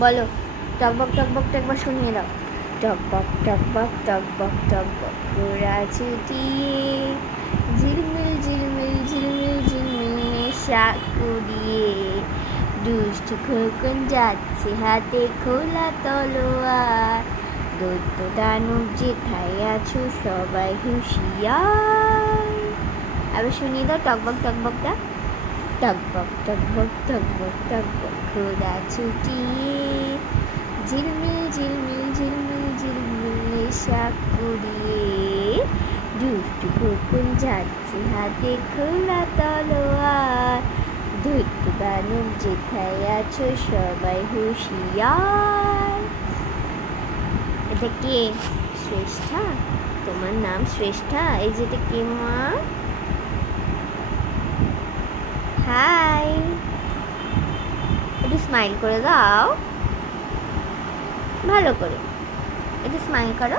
বলো টকবক টকবক তো একবার শুনিয়ে দাও। টকবক টকবক টকবক টকবক ঘোড়া ছুটিয়ে ঝিলমিল ঝিলমিল ঝিলমিল ঝিলমিল নেশা কুড়িয়ে দুষ্ট খোকন যাচ্ছে হাতে খোলা তলোয়ার। দৈত্য দানব যেথায় আছো সবাই হুঁশিয়ার। আবার শুনিয়ে দাও টকবক টকবকটা। টকবক টকবক টকবক টকবক ঘোড়া ছুটিয়ে ঝিলমিল ঝিলমিল ঝিলমিল ঝিলমিল নেশা কুড়িয়ে দুষ্টু খোকন যাচ্ছে হাতে খোলা তলোয়ার। দৈত্য দানব যেথায় আছো সবাই হুঁশিয়ার। এটা কে? শ্রেষ্ঠা? তোমার নাম শ্রেষ্ঠা? এই যেটা কে মা? হাই, একটু স্মাইল করে দাও ভালো করে, একটু স্মাইল করো।